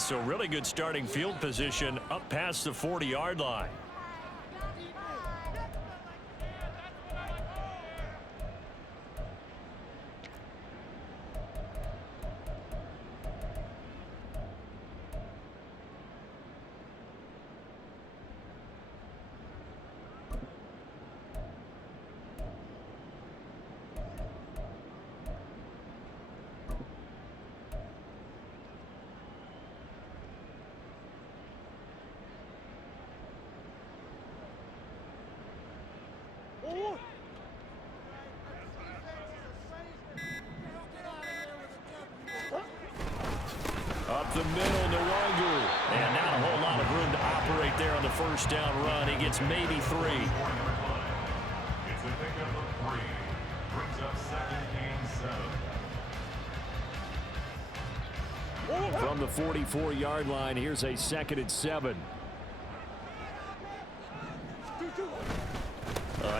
And so really good starting field position up past the 40-yard line. Up the middle, Nwangu. And not a whole lot of room to operate there on the first down run. He gets maybe 3. It's a pickup of 3. Brings up second and 7. From the 44-yard line, here's a 2nd and 7.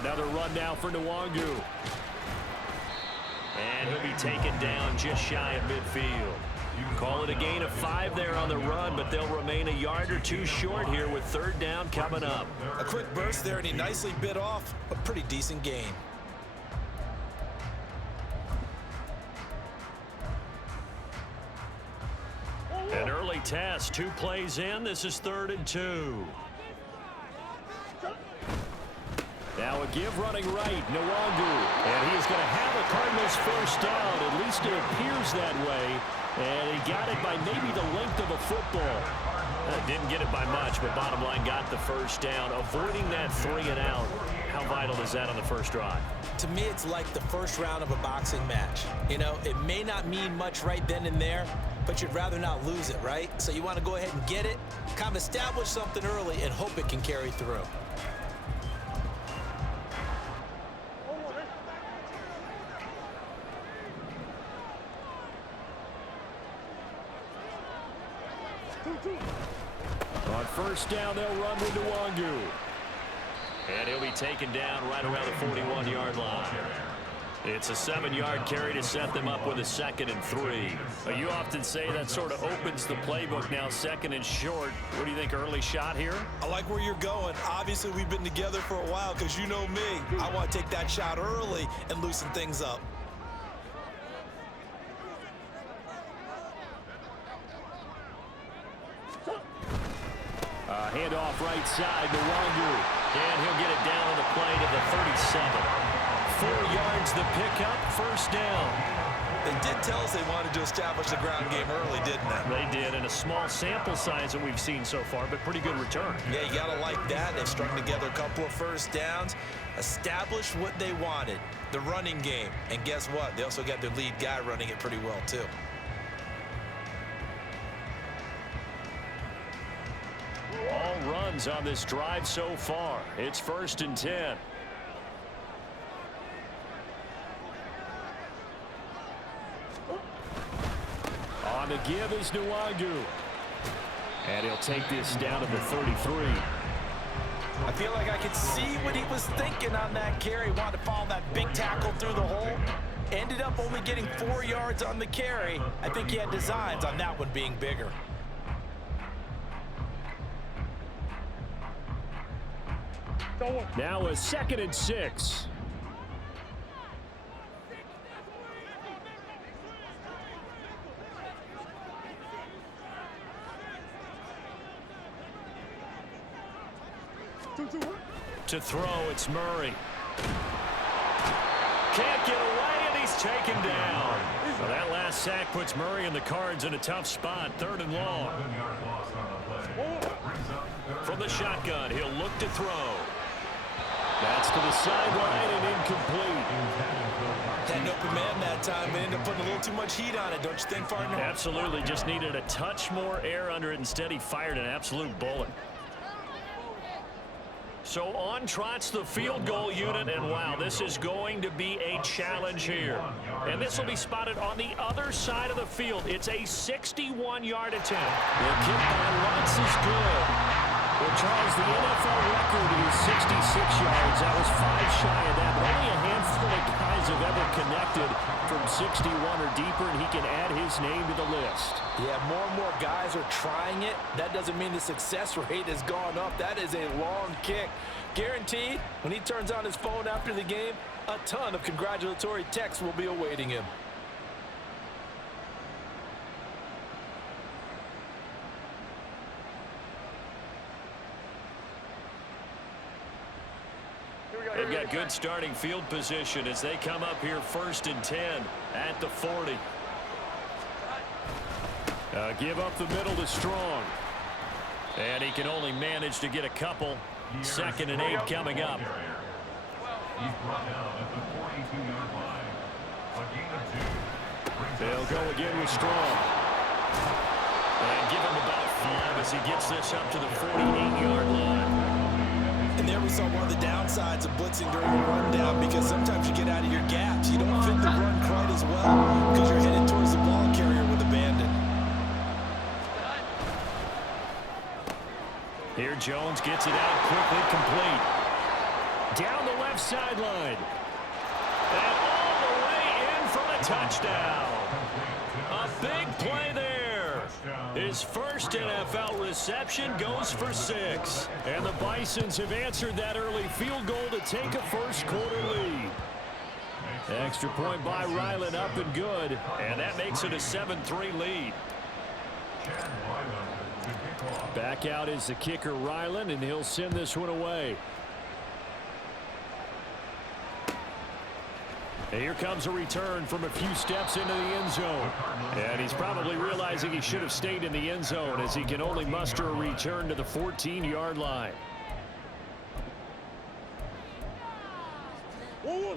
Another run now for Nwangu. And he'll be taken down just shy of midfield. Call it a gain of 5 there on the run, but they'll remain a yard or 2 short here with 3rd down coming up. A quick burst there, and he nicely bit off a pretty decent gain. An early test, 2 plays in. This is 3rd and 2. Now a give running right, Nwangu. And he is going to have a Cardinals first down. At least it appears that way. And he got it by maybe the length of a football. Didn't get it by much, but bottom line got the first down. Avoiding that 3 and out. How vital is that on the first drive? To me, it's like the first round of a boxing match. You know, it may not mean much right then and there, but you'd rather not lose it, right? So you want to go ahead and get it, kind of establish something early, and hope it can carry through. On first down, they'll run with Nwangu. And he'll be taken down right around the 41-yard line. It's a 7-yard carry to set them up with a 2nd and 3. You often say that sort of opens the playbook now, 2nd and short. What do you think, early shot here? I like where you're going. Obviously, we've been together for a while because you know me. I want to take that shot early and loosen things up. Handoff right side to Nwangu. And he'll get it down on the play to the 37. 4 yards the pickup, first down. They did tell us they wanted to establish the ground game early, didn't they? They did, and a small sample size that we've seen so far, but pretty good return. Yeah, you got to like that. They've strung together a couple of first downs, established what they wanted, the running game. And guess what? They also got their lead guy running it pretty well, too. All runs on this drive so far. It's 1st and 10. On the give is Nwangu. And he'll take this down to the 33. I feel like I could see what he was thinking on that carry. Wanted to follow that big tackle through the hole. Ended up only getting 4 yards on the carry. I think he had designs on that one being bigger. Now a 2nd and 6. To throw, it's Murray. Can't get away, and he's taken down. Well, that last sack puts Murray and the Cards in a tough spot. 3rd and long. From the shotgun, he'll look to throw. That's to the sideline and incomplete. Had an open man that time, but ended up putting a little too much heat on it, don't you think, partner? Absolutely, just needed a touch more air under it. Instead, he fired an absolute bullet. So on trots the field goal unit, and wow, this is going to be a challenge here. And this will be spotted on the other side of the field. It's a 61-yard attempt. The kick by Lutz is good. Well, Charles, the NFL record is 66 yards. That was 5 shy of that, but only a handful of guys have ever connected from 61 or deeper, and he can add his name to the list. Yeah, more and more guys are trying it. That doesn't mean the success rate has gone up. That is a long kick. Guaranteed, when he turns on his phone after the game, a ton of congratulatory texts will be awaiting him. They've got good starting field position as they come up here 1st and 10 at the 40. Give up the middle to Strong. And he can only manage to get a couple. 2nd and 8 coming up. He's brought down at the 42-yard line. A gain of 2. They'll go again with Strong. And give him about 5 as he gets this up to the 48-yard line. And there we saw one of the downsides of blitzing during the rundown, because sometimes you get out of your gaps. You don't fit the run quite as well because you're headed towards the ball carrier with abandon. Here Jones gets it out quickly, complete. Down the left sideline. And all the way in for a touchdown. A big play there. His first NFL reception goes for 6. And the Bisons have answered that early field goal to take a first-quarter lead. Extra point by Ryland, up and good. And that makes it a 7-3 lead. Back out is the kicker, Ryland, and he'll send this one away. And here comes a return from a few steps into the end zone. And he's probably realizing he should have stayed in the end zone, as he can only muster a return to the 14-yard line.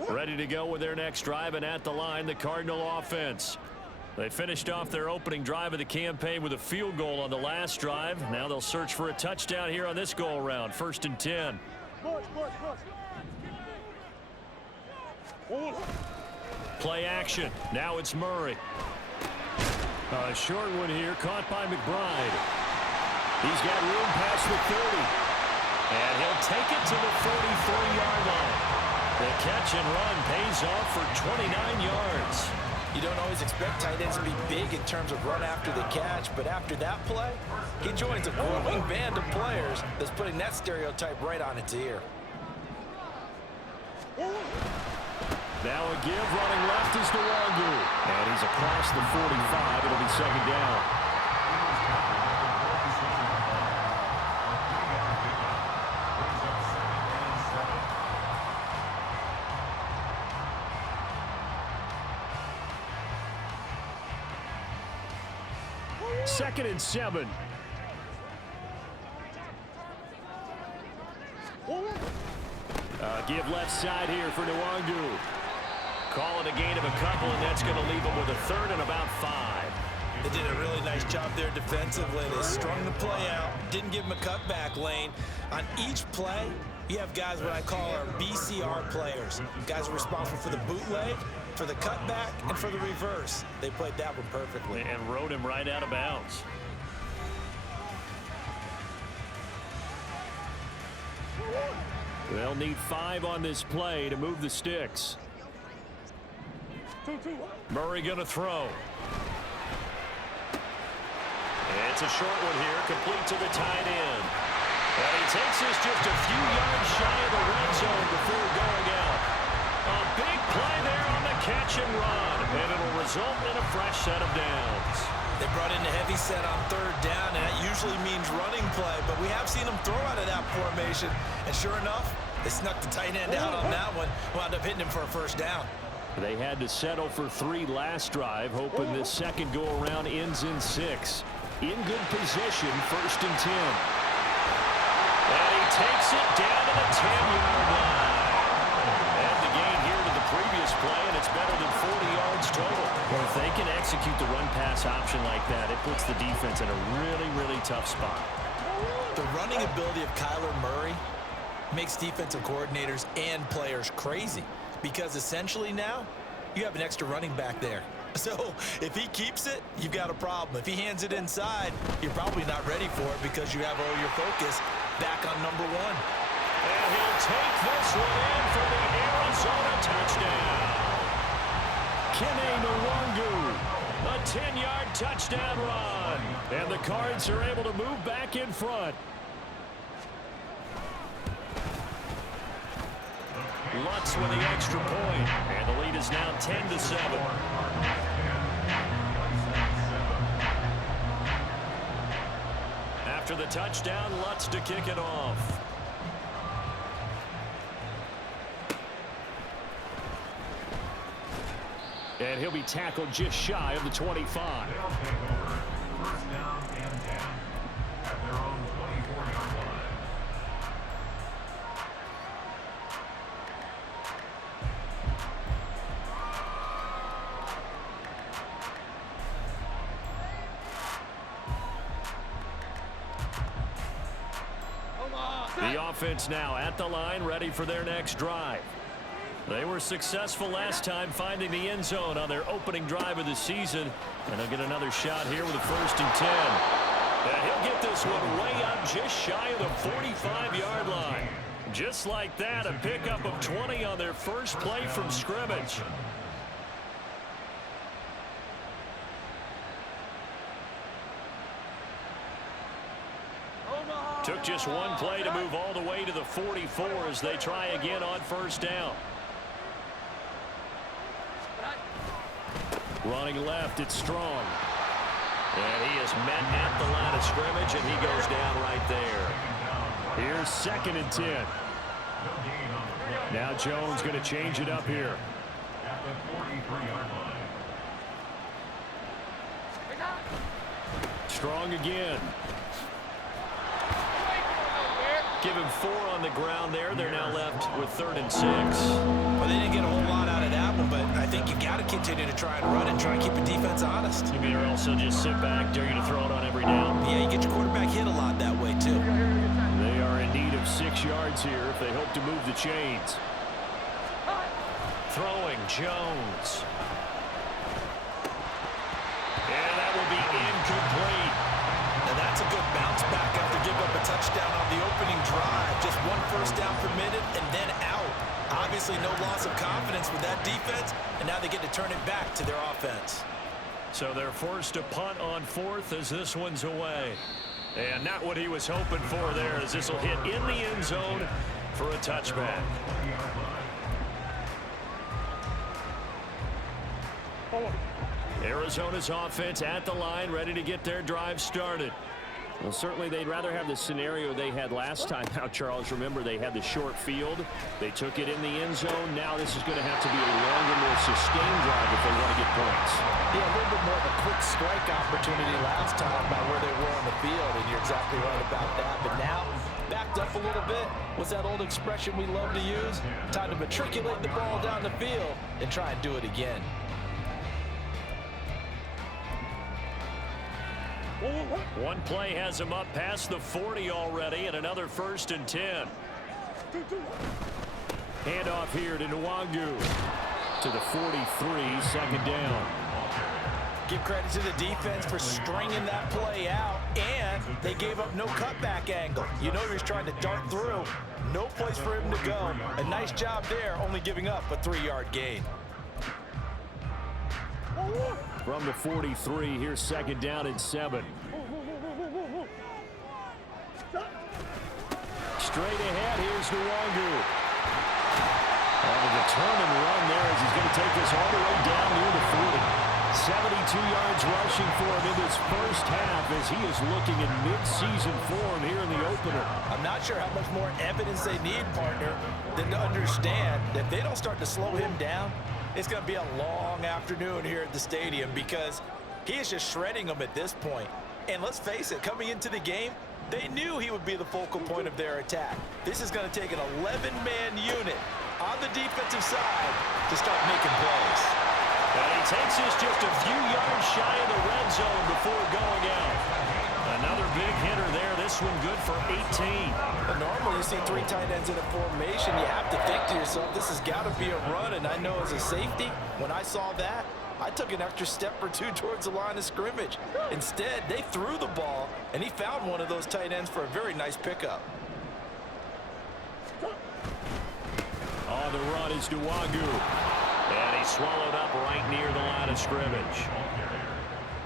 Ready to go with their next drive, and at the line, the Cardinal offense. They finished off their opening drive of the campaign with a field goal on the last drive. Now they'll search for a touchdown here on this go-around. 1st and 10. Play action. Now it's Murray. A short one here, caught by McBride. He's got room past the 30. And he'll take it to the 43-yard line. The catch and run pays off for 29 yards. You don't always expect tight ends to be big in terms of run after the catch, but after that play, he joins a growing band of players that's putting that stereotype right on its ear. Now a give, running left is Nwangu. And he's across the 45. It'll be 2nd down. Second and 7. Give left side here for Nwangu. Call it a gain of a couple, and that's going to leave him with a 3rd and about 5. They did a really nice job there defensively. They strung the play out, didn't give him a cutback lane. On each play, you have guys what I call our BCR players. Guys are responsible for the bootleg, for the cutback, and for the reverse. They played that one perfectly. And rode him right out of bounds. They'll need 5 on this play to move the sticks. Murray going to throw. It's a short one here, complete to the tight end. And he takes this just a few yards shy of the red zone before going out. A big play there on the catch and run, and it'll result in a fresh set of downs. They brought in the heavy set on 3rd down, and that usually means running play, but we have seen them throw out of that formation, and sure enough, they snuck the tight end out on that one, wound up hitting him for a 1st down. They had to settle for 3 last drive, hoping this second go-around ends in 6. In good position, 1st and 10. And he takes it down to the 10-yard line. And the gain here to the previous play, and it's better than 40 yards total. Well, if they can execute the run-pass option like that, it puts the defense in a really, really tough spot. The running ability of Kyler Murray makes defensive coordinators and players crazy, because essentially now you have an extra running back there. So if he keeps it, you've got a problem. If he hands it inside, you're probably not ready for it because you have all your focus back on number 1. And he'll take this one in for the Arizona touchdown. Nwongu. A 10-yard touchdown run. And the Cards are able to move back in front. Lutz with the extra point. And the lead is now 10-7. After the touchdown, Lutz to kick it off. And he'll be tackled just shy of the 25. They'll take over. First down and 10 at their own 24-yard line. The offense now at the line, ready for their next drive. They were successful last time finding the end zone on their opening drive of the season. And they'll get another shot here with a 1st and 10. And he'll get this one way up just shy of the 45-yard line. Just like that, a pickup of 20 on their first play from scrimmage. Took just one play to move all the way to the 44 as they try again on 1st down. Running left, it's Strong. And he is met at the line of scrimmage, and he goes down right there. Here's 2nd and 10. Now Jones going to change it up here. At the 43-yard line. Strong again. Give him 4 on the ground there. They're now left with 3rd and 6. Well, they didn't get a whole lot out of that one, but I think you got to continue to try and run and try and keep the defense honest. You mean, or also just sit back, dare you to throw it on every down? Yeah, you get your quarterback hit a lot that way, too. They are in need of 6 yards here if they hope to move the chains. Throwing Jones. And that will be incomplete. Now that's a good bounce back after giving up a touchdown on the opening drive. Just 1 first down permitted and then out. Obviously no loss of confidence with that defense, and now they get to turn it back to their offense. So they're forced to punt on 4th as this one's away. And not what he was hoping for there, as this will hit in the end zone for a touchback. Arizona's offense at the line, ready to get their drive started. Well, certainly they'd rather have the scenario they had last time. Now, Charles, remember, they had the short field. They took it in the end zone. Now this is going to have to be a longer, more sustained drive if they want to get points. Yeah, a little bit more of a quick strike opportunity last time by where they were on the field, and you're exactly right about that. But now, backed up a little bit. What's that old expression we love to use? Time to matriculate the ball down the field and try and do it again. One play has him up past the 40 already, and another 1st and 10. Handoff here to Nwongu. To the 43, 2nd down. Give credit to the defense for stringing that play out, and they gave up no cutback angle. You know he was trying to dart through. No place for him to go. A nice job there, only giving up a 3-yard gain. From the 43, here's 2nd down and 7. Straight ahead, here's Nwongu. The turn and run there as he's going to take this all the way down near the 40. 72 yards rushing for him in this first half as he is looking in mid-season form here in the opener. I'm not sure how much more evidence they need, partner, than to understand that if they don't start to slow him down, it's going to be a long afternoon here at the stadium because he is just shredding them at this point. And let's face it, coming into the game, they knew he would be the focal point of their attack. This is going to take an 11-man unit on the defensive side to start making plays. And he takes us just a few yards shy of the red zone before going out. Another big hitter there. This one good for 18. But normally you see 3 tight ends in a formation. You have to think to yourself, this has got to be a run. And I know as a safety, when I saw that, I took an extra step or 2 towards the line of scrimmage. Instead, they threw the ball, and he found one of those tight ends for a very nice pickup. On the run is Nwongu. And he he's swallowed up right near the line of scrimmage.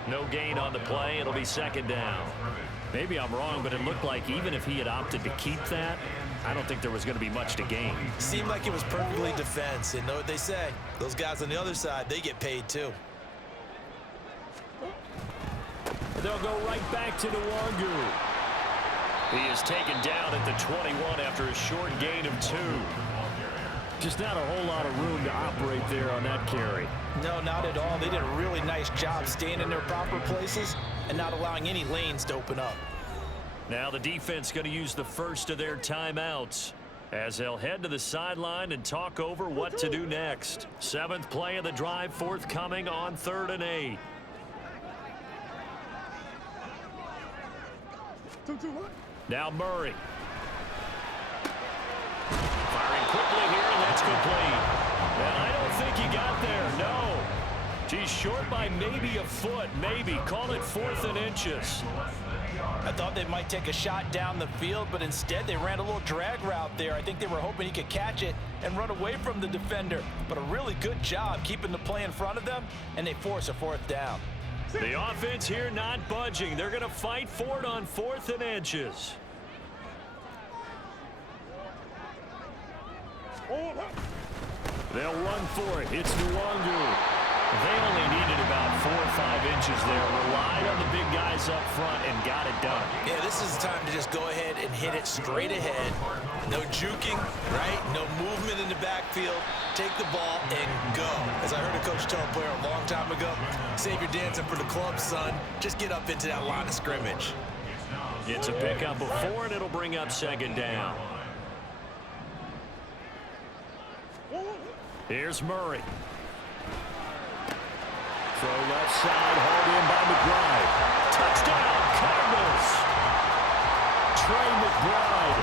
No gain on the play. It'll be second down. Maybe I'm wrong, but it looked like even if he had opted to keep that, I don't think there was going to be much to gain. Seemed like it was perfectly defense. And know what they say? Those guys on the other side, they get paid too. They'll go right back to Nwangu. He is taken down at the 21 after a short gain of 2. Just not a whole lot of room to operate there on that carry. No, not at all. They did a really nice job staying in their proper places and not allowing any lanes to open up. Now the defense going to use the first of their timeouts as they'll head to the sideline and talk over what to do next. 7th play of the drive forthcoming on 3rd and 8. Now Murray. Firing quickly here, and that's complete. And I don't think he got there, no. He's short by maybe a foot, maybe. Call it 4th and inches. I thought they might take a shot down the field, but instead they ran a little drag route there. I think they were hoping he could catch it and run away from the defender. But a really good job keeping the play in front of them, and they force a 4th down. The offense here not budging. They're going to fight for it on 4th and inches. They'll run for it. It's Nwangu. They only needed about 4 or 5 inches there. Relied on the big guys up front and got it done. Yeah, this is the time to just go ahead and hit it straight ahead. No juking, right? No movement in the backfield. Take the ball and go. As I heard a coach tell a player a long time ago, save your dancing for the club, son. Just get up into that line of scrimmage. It's a pickup of 4, and it'll bring up 2nd down. Here's Murray. Throw left side, hauled in by McBride. Touchdown, Cardinals! Trey McBride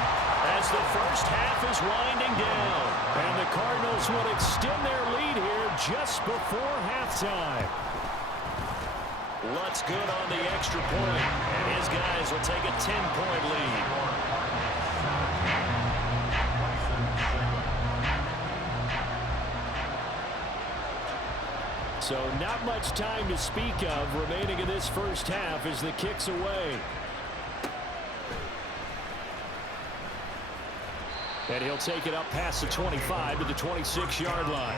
as the first half is winding down. And the Cardinals will extend their lead here just before halftime. Lutz good on the extra point, and his guys will take a 10-point lead. So not much time to speak of remaining in this first half as the kick's away. And he'll take it up past the 25 to the 26-yard line.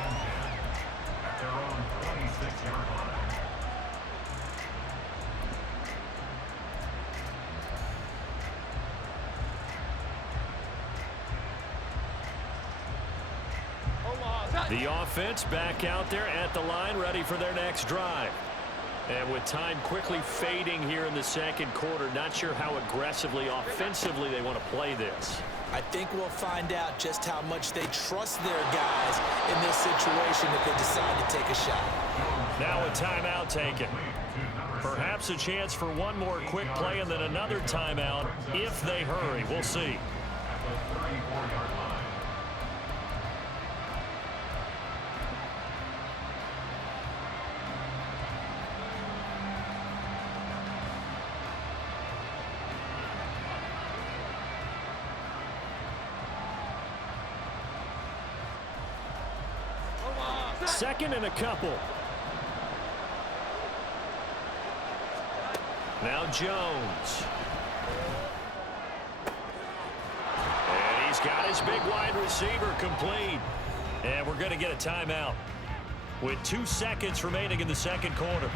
At their own 26-yard line. The offense back out there at the line, ready for their next drive. And with time quickly fading here in the second quarter, not sure how aggressively, offensively they want to play this. I think we'll find out just how much they trust their guys in this situation if they decide to take a shot. Now a timeout taken. Perhaps a chance for one more quick play and then another timeout if they hurry. We'll see. At the 34-yard line. Second and a couple. Now Jones. And he's got his big wide receiver complete. And we're going to get a timeout with 2 seconds remaining in the second quarter.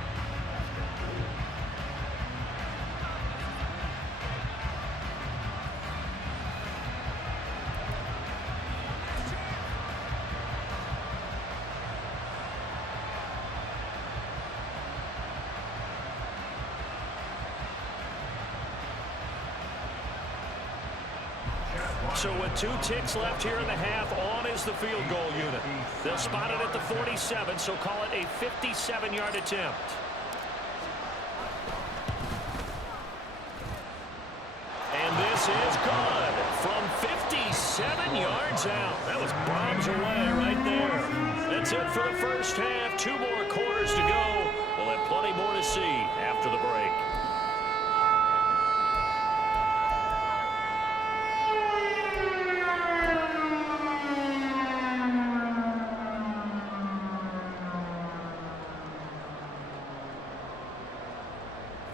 So with 2 ticks left here in the half, on is the field goal unit. They'll spot it at the 47, so call it a 57-yard attempt. And this is good from 57 yards out. That was bombs away right there. That's it for the first half. 2 more quarters to go. We'll have plenty more to see after the break.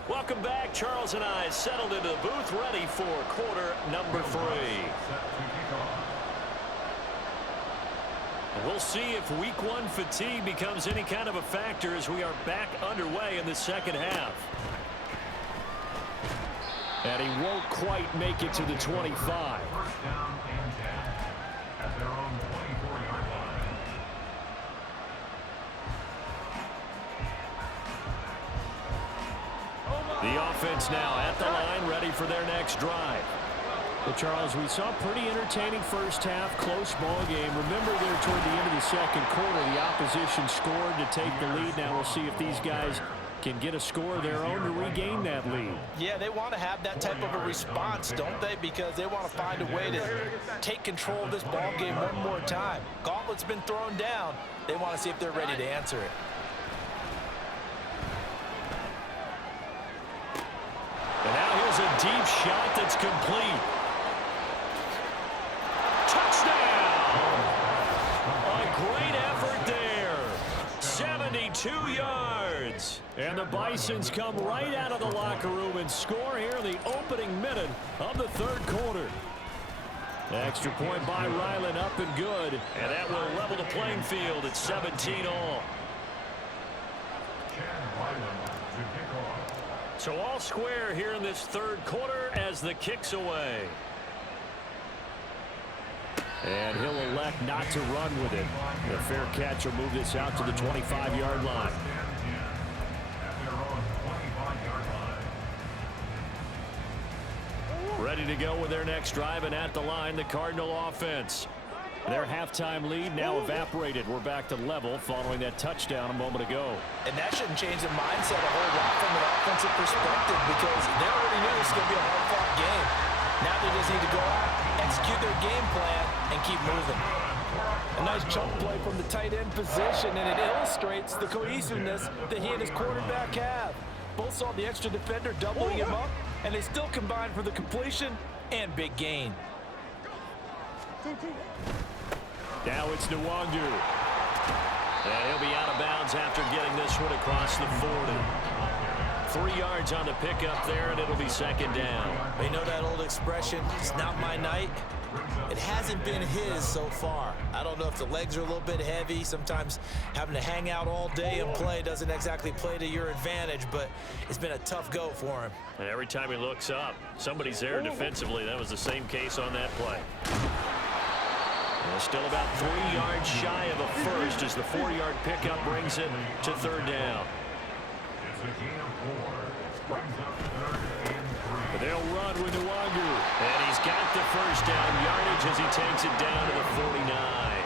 Welcome back. Charles and I settled into the booth ready for quarter number 3. And we'll see if week 1 fatigue becomes any kind of a factor as we are back underway in the second half. And he won't quite make it to the 25. First down and 10 at their own 24-yard line. The offense now at the line, ready for their next drive. Well, Charles, we saw a pretty entertaining first half, close ball game. Remember there toward the end of the second quarter, the opposition scored to take the lead. Now we'll see if these guys can get a score of their own to regain that lead. Yeah, they want to have that type of a response, don't they? Because they want to find a way to take control of this ball game one more time. Gauntlet's been thrown down. They want to see if they're ready to answer it. And now here's a deep shot that's complete. Touchdown! A great effort there. 72 yards. And the Bisons come right out of the locker room and score here in the opening minute of the third quarter. Extra point by Ryland, up and good. And that will level the playing field at 17 all. So all square here in this third quarter as the kick's away. And he'll elect not to run with it. The fair catch will move this out to the 25-yard line. Ready to go with their next drive, and at the line, the Cardinal offense. Their halftime lead now evaporated. We're back to level following that touchdown a moment ago. And that shouldn't change the mindset a whole lot from an offensive perspective because they already knew this was going to be a hard-fought game. Now they just need to go out, execute their game plan, and keep moving. A nice chunk play from the tight end position, and it illustrates the cohesiveness that he and his quarterback have. Both saw the extra defender doubling him up, and they still combined for the completion and big gain. Now it's Nwangu. And he'll be out of bounds after getting this one across the 40. 3 yards on the pickup there, and it'll be second down. You know that old expression, it's not my night? It hasn't been his so far. I don't know if the legs are a little bit heavy. Sometimes having to hang out all day and play doesn't exactly play to your advantage, but it's been a tough go for him. And every time he looks up, somebody's there defensively. That was the same case on that play. Still about 3 yards shy of a first as the 4-yard pickup brings it to third down. It's a gain of 4. Brings up third and 3. But they'll run with Nwangu. And he's got the first down yardage as he takes it down to the 49.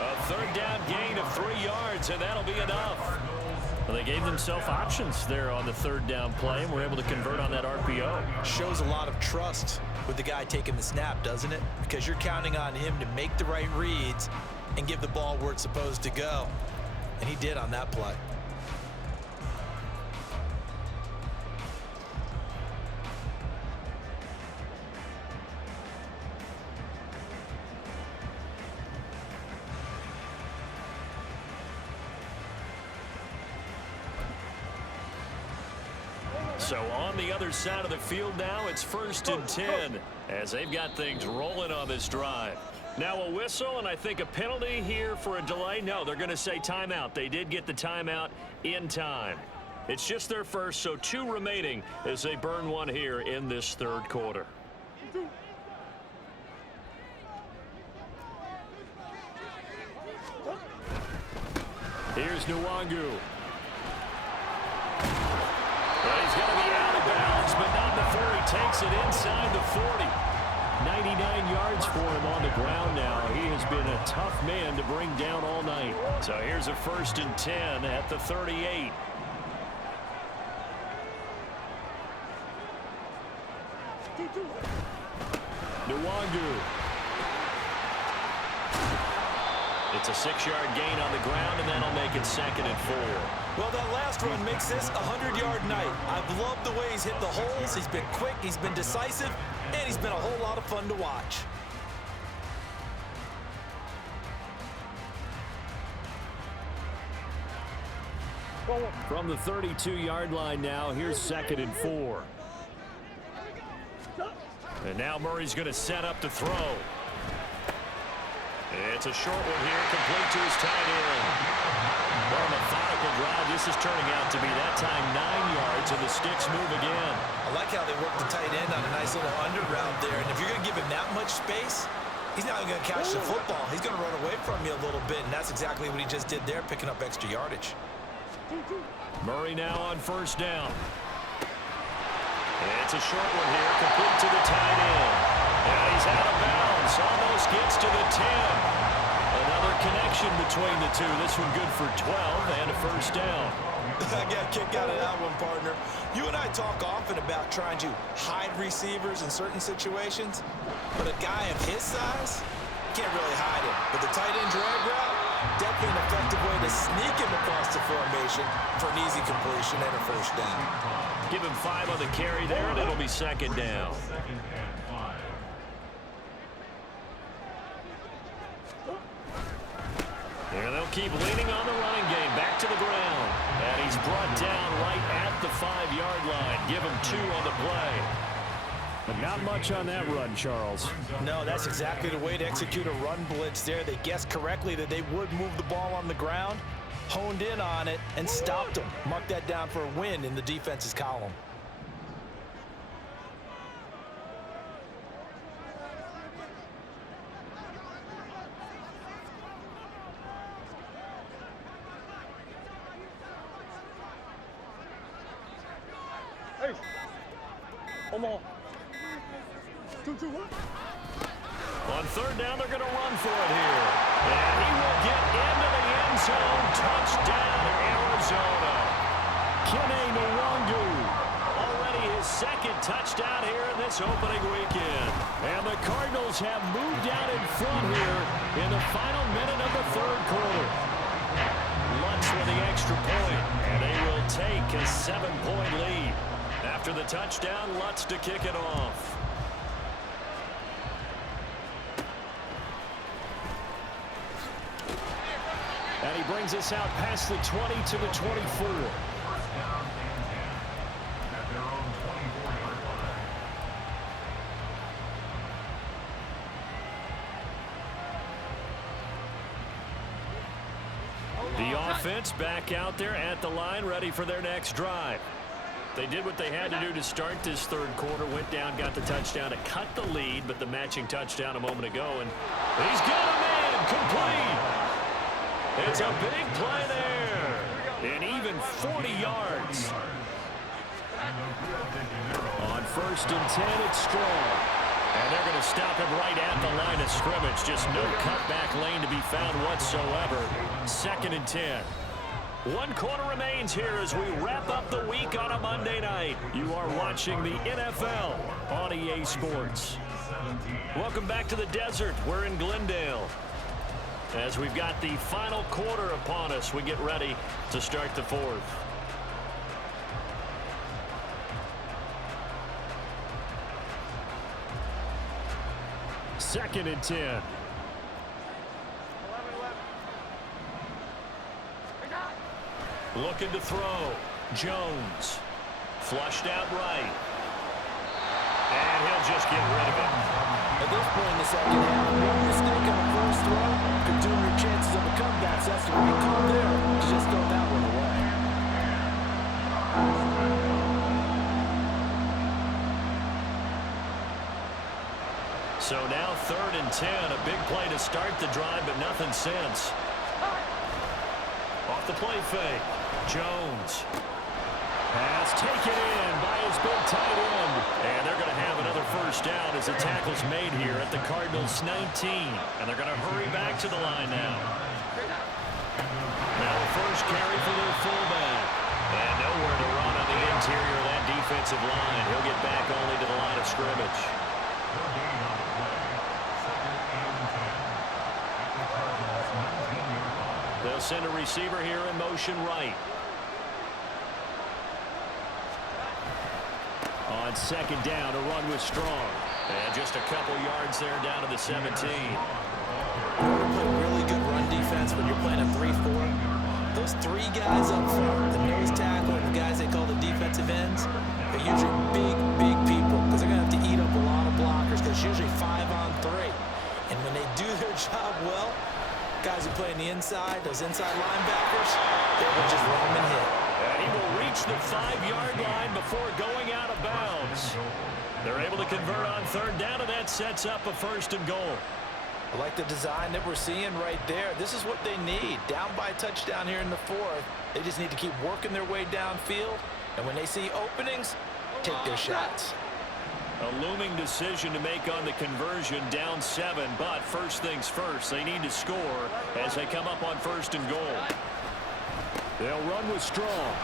A third down gain of 3 yards, and that'll be enough. Well, they gave themselves options there on the third down play and were able to convert on that RPO. Shows a lot of trust with the guy taking the snap, doesn't it? Because you're counting on him to make the right reads and give the ball where it's supposed to go. And he did on that play. So on the other side of the field now, it's 1st and 10 as they've got things rolling on this drive. Now a whistle and I think a penalty here for a delay. No, they're going to say timeout. They did get the timeout in time. It's just their first, so 2 remaining as they burn one here in this third quarter. Here's Nwangu. Well, he's going to be out of bounds, but not before he takes it inside the 40. 99 yards for him on the ground now. He has been a tough man to bring down all night. So here's a 1st and 10 at the 38. Nwangu. It's a 6-yard gain on the ground, and that'll make it 2nd and 4. Well, that last run makes this a 100-yard night. I've loved the way he's hit the holes. He's been quick, he's been decisive, and he's been a whole lot of fun to watch. From the 32-yard line now, here's 2nd and 4. And now Murray's going to set up to throw. It's a short one here, complete to his tight end. Well, a methodical drive. This is turning out to be that time 9 yards, and the sticks move again. I like how they work the tight end on a nice little under route there. And if you're going to give him that much space, he's not even going to catch the football. He's going to run away from you a little bit, and that's exactly what he just did there, picking up extra yardage. Murray now on 1st down. It's a short one here, complete to the tight end. And he's out of bounds, almost gets to the 10. Another connection between the two. This one good for 12 and a 1st down. I got a kick out of that one, partner. You and I talk often about trying to hide receivers in certain situations, but a guy of his size can't really hide him. But the tight end drag route, definitely an effective way to sneak him across the formation for an easy completion and a 1st down. Give him 5 on the carry there, and it'll be 2nd down. And they'll keep leaning on the running game. Back to the ground. And he's brought down right at the 5-yard line. Give him 2 on the play. But not much on that run, Charles. No, that's exactly the way to execute a run blitz there. They guessed correctly that they would move the ball on the ground, honed in on it, and stopped them. Mark that down for a win in the defense's column. Hey, come on. 2-2. On 3rd down, they're going to run for it here. And he will get into the end zone. Touchdown, Arizona. Kene Nwangu. Already his 2nd touchdown here in this opening weekend. And the Cardinals have moved out in front here in the final minute of the 3rd quarter. Lutz with the extra point, and they will take a 7-point lead. After the touchdown, Lutz to kick it off. And he brings us out past the 20 to the 24. The offense back out there at the line, ready for their next drive. They did what they had to do to start this 3rd quarter, went down, got the touchdown to cut the lead, but the matching touchdown a moment ago, and he's got him in, complete. It's a big play there, and even 40 yards. On 1st and 10, it's Strong. And they're going to stop him right at the line of scrimmage. Just no cutback lane to be found whatsoever. 2nd and 10. 1 quarter remains here as we wrap up the week on a Monday night. You are watching the NFL on EA Sports. Welcome back to the desert. We're in Glendale. As we've got the final quarter upon us, we get ready to start the 4th. Second and 10. Looking to throw. Jones. Flushed out right. And he'll just get rid of it. At this point in the 2nd half, one mistake on the first throw could doom your chances of a comeback. So that's the right call there. Just throw that one away. So now 3rd and 10. A big play to start the drive, but nothing since. Off the play fake. Jones. Pass taken in by his big tight end. And they're going to have another 1st down as the tackle's made here at the Cardinals' 19. And they're going to hurry back to the line now. Now a 1st carry for their fullback. And nowhere to run on the interior of that defensive line. He'll get back only to the line of scrimmage. They'll send a receiver here in motion right. On 2nd down, a run with Strong. And just a couple yards there down to the 17. You're playing really good run defense when you're playing a 3-4. those three guys up front, the nose tackle and the guys they call the defensive ends, are usually big, big people because they're going to have to eat up a lot of blockers because it's usually 5-on-3. And when they do their job well, guys who play on the inside, those inside linebackers, they will just roam and hit. And he will reach the 5-yard line before going out of bounds. They're able to convert on third down, and that sets up a 1st and goal. I like the design that we're seeing right there. This is what they need. Down by a touchdown here in the 4th. They just need to keep working their way downfield. And when they see openings, take their shots. A looming decision to make on the conversion, down 7. But first things first, they need to score as they come up on 1st and goal. They'll run with Strong.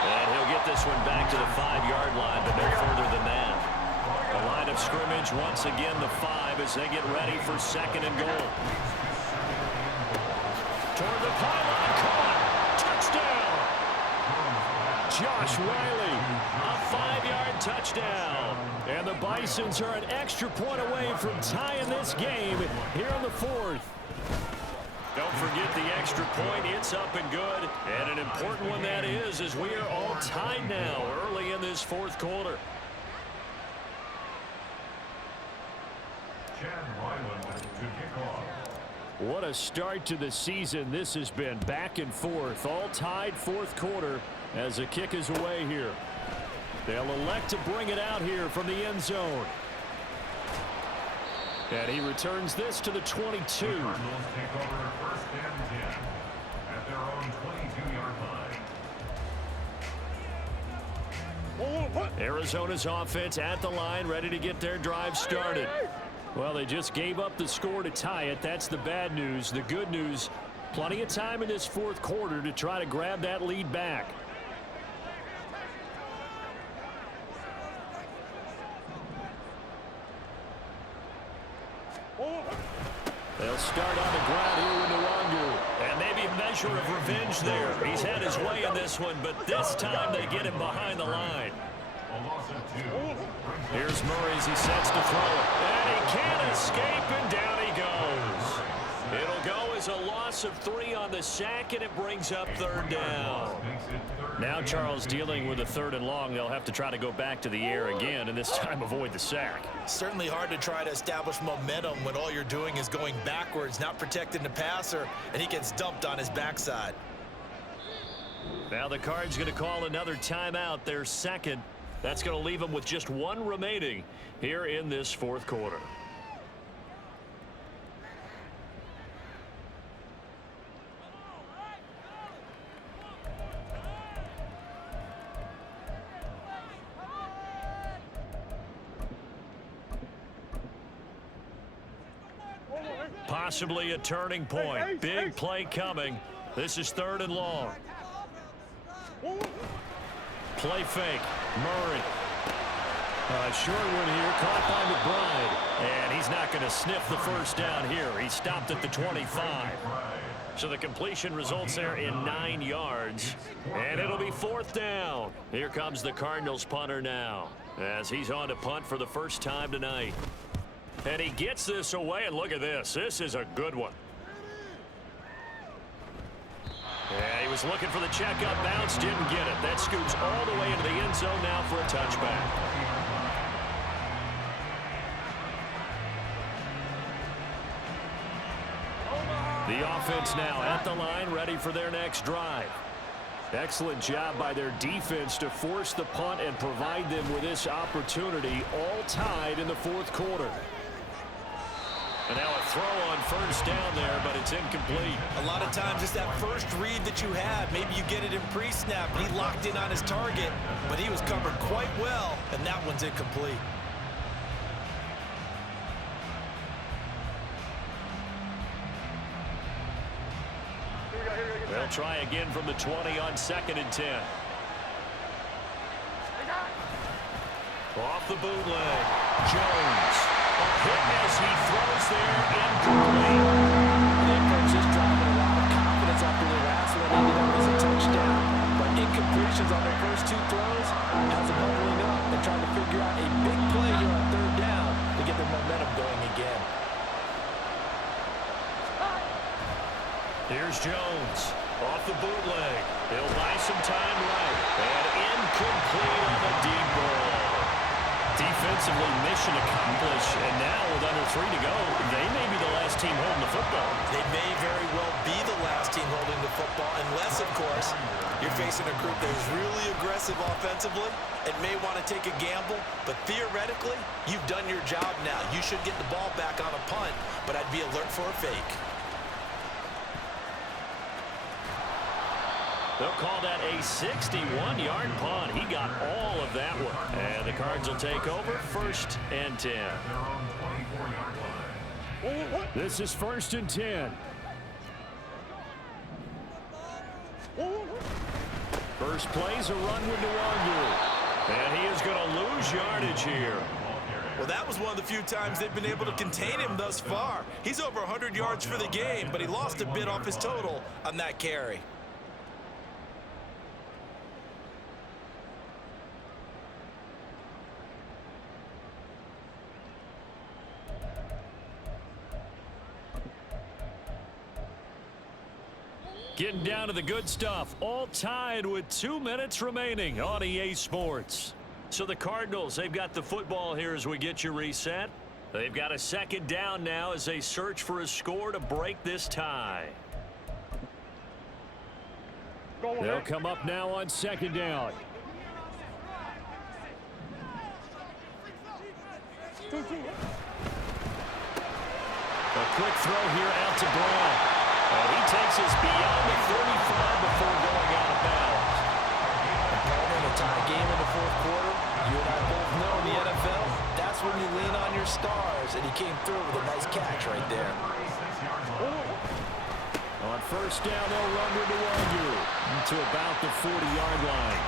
And he'll get this one back to the 5-yard line, but no further than that. The line of scrimmage, once again, the 5 as they get ready for 2nd and goal. Toward the pylon, caught. Touchdown. Josh Riley, a 5-yard touchdown. And the Bisons are an extra point away from tying this game here in the 4th. Don't forget the extra point. It's up and good. And an important one that is, as we are all tied now early in this 4th quarter. What a start to the season this has been. Back and forth, all tied 4th quarter as the kick is away here. They'll elect to bring it out here from the end zone. And he returns this to the 22. The Cardinals take over 1st and 10 at their own 22-yard line. Arizona's offense at the line, ready to get their drive started. Well, they just gave up the score to tie it. That's the bad news. The good news, plenty of time in this 4th quarter to try to grab that lead back. They'll start on the ground here with Nwangu. And maybe a measure of revenge there. He's had his way in this one, but this time they get him behind the line. Here's Murray as he sets to throw it. And he can't escape, and down he goes. It'll go as a loss of 3 on the sack, and it brings up 3rd down. Now Charles dealing with a 3rd and long. They'll have to try to go back to the air again, and this time avoid the sack. Certainly hard to try to establish momentum when all you're doing is going backwards, not protecting the passer, and he gets dumped on his backside. Now the Cards going to call another timeout, their 2nd. That's going to leave them with just 1 remaining here in this 4th quarter. Possibly a turning point. Big play coming. This is 3rd and long. Play fake. Murray. Short one here, caught by McBride. And he's not going to sniff the 1st down here. He stopped at the 25. So the completion results there in 9 yards. And it'll be 4th down. Here comes the Cardinals punter now, as he's on to punt for the first time tonight. And he gets this away, and look at this. This is a good one. Yeah, he was looking for the checkup bounce, didn't get it. That scoots all the way into the end zone now for a touchback. The offense now at the line, ready for their next drive. Excellent job by their defense to force the punt and provide them with this opportunity, all tied in the 4th quarter. And now a throw on 1st down there, but it's incomplete. A lot of times it's that first read that you have. Maybe you get it in pre-snap, and he locked in on his target, but he was covered quite well, and that one's incomplete. They'll try again from the 20 on 2nd and 10. Off the bootleg. Jones. A hit as he throws there, incomplete. That coach is driving a lot of confidence after the last one ended up as a touchdown. But incompletions on their first 2 throws has them huddling up. They're trying to figure out a big play here on 3rd down to get their momentum going again. Here's Jones. Off the bootleg. He'll buy some time right. And incomplete on the deep ball. Defensively, mission accomplished. And now with under 3 to go, they may be the last team holding the football. They may very well be the last team holding the football, unless, of course, you're facing a group that is really aggressive offensively and may want to take a gamble. But theoretically, you've done your job now. You should get the ball back on a punt, but I'd be alert for a fake. They'll call that a 61-yard punt. He got all of that one. And the Cards will take over, 1st and 10. This is 1st and 10. First play's a run with Nwangu. And he is going to lose yardage here. Well, that was one of the few times they've been able to contain him thus far. He's over 100 yards for the game, but he lost a bit off his total on that carry. Getting down to the good stuff. All tied with 2 minutes remaining on EA Sports. So the Cardinals, they've got the football here as we get you reset. They've got a 2nd down now as they search for a score to break this tie. They'll come up now on 2nd down. A quick throw here out to Brown. And he takes us beyond the 35 before going out of bounds. In a tie game in the 4th quarter, you and I both know in the NFL, that's when you lean on your stars, and he came through with a nice catch right there. On 1st down, they'll run with Nwangu to about the 40-yard line.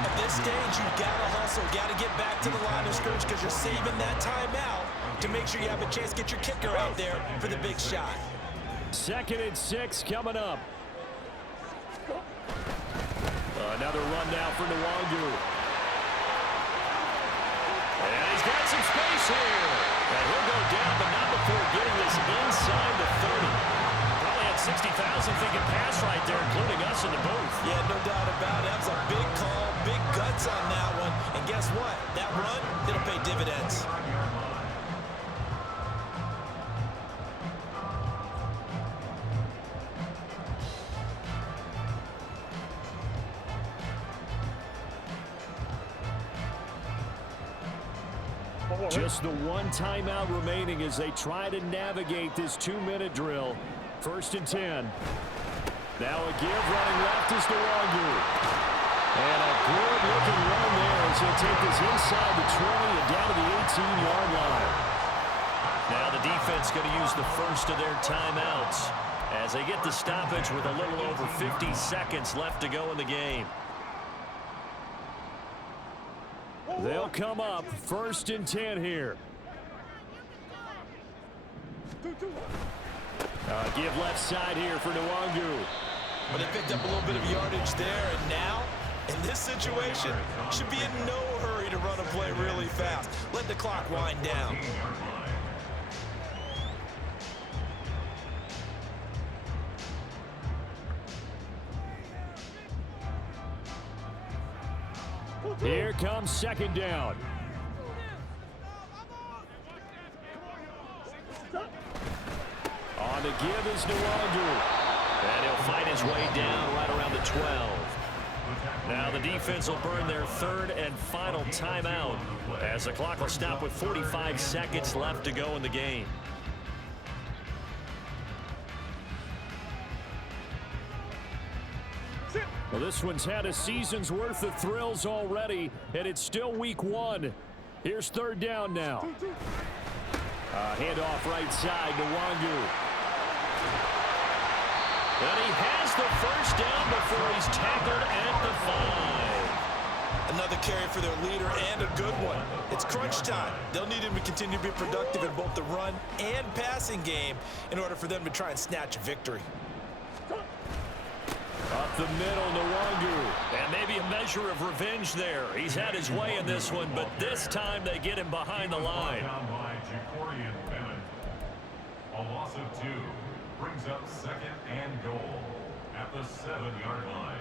At this stage, you've got to hustle, got to get back to the line of scrimmage because you're saving that timeout to make sure you have a chance to get your kicker out there for the big shot. 2nd and 6 coming up. Another run now for Nwangu. And he's got some space here. And he'll go down, but not before getting this inside the 30. Probably had 60,000 thinking pass right there, including us in the booth. Yeah, no doubt about it. That was a big call, big guts on that one. And guess what? That run, it'll pay dividends. Just the one timeout remaining as they try to navigate this 2-minute drill. 1st and 10. Now a give running left is Nwangu. And a good-looking run there as he'll take this inside the 20 and down to the 18-yard line. Now the defense going to use the first of their timeouts as they get the stoppage with a little over 50 seconds left to go in the game. They'll come up 1st and 10 here. Give left side here for Nwangu. But they picked up a little bit of yardage there, and now, in this situation, should be in no hurry to run a play really fast. Let the clock wind down. Here comes 2nd down. On the give is Nwangu. And he'll fight his way down right around the 12. Now the defense will burn their 3rd and final timeout as the clock will stop with 45 seconds left to go in the game. Well, this one's had a season's worth of thrills already, and it's still week 1. Here's 3rd down now. Handoff right side to Nwangu. And he has the 1st down before he's tackled at the 5. Another carry for their leader and a good one. It's crunch time. They'll need him to continue to be productive in both the run and passing game in order for them to try and snatch a victory. Up the middle, Nwangu. And maybe a measure of revenge there. He's had his way in this one, but this time they get him behind the line. A loss of 2. brings up 2nd and goal at the 7-yard line.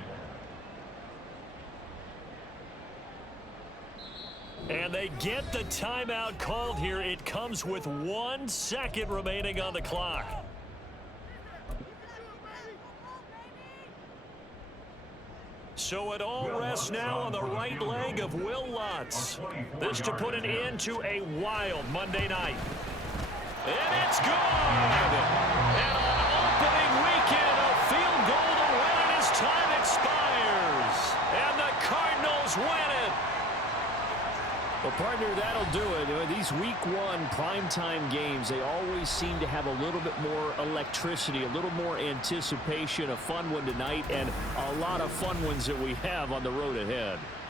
And they get the timeout called here. It comes with 1 second remaining on the clock. So it all rests now on the right leg of Will Lutz. This to put an end to a wild Monday night. And it's good! And on opening weekend, a field goal to win it as time expires. And the Cardinals win it. Well, partner, that'll do it. These Week 1 primetime games, they always seem to have a little bit more electricity, a little more anticipation. A fun one tonight, and a lot of fun ones that we have on the road ahead.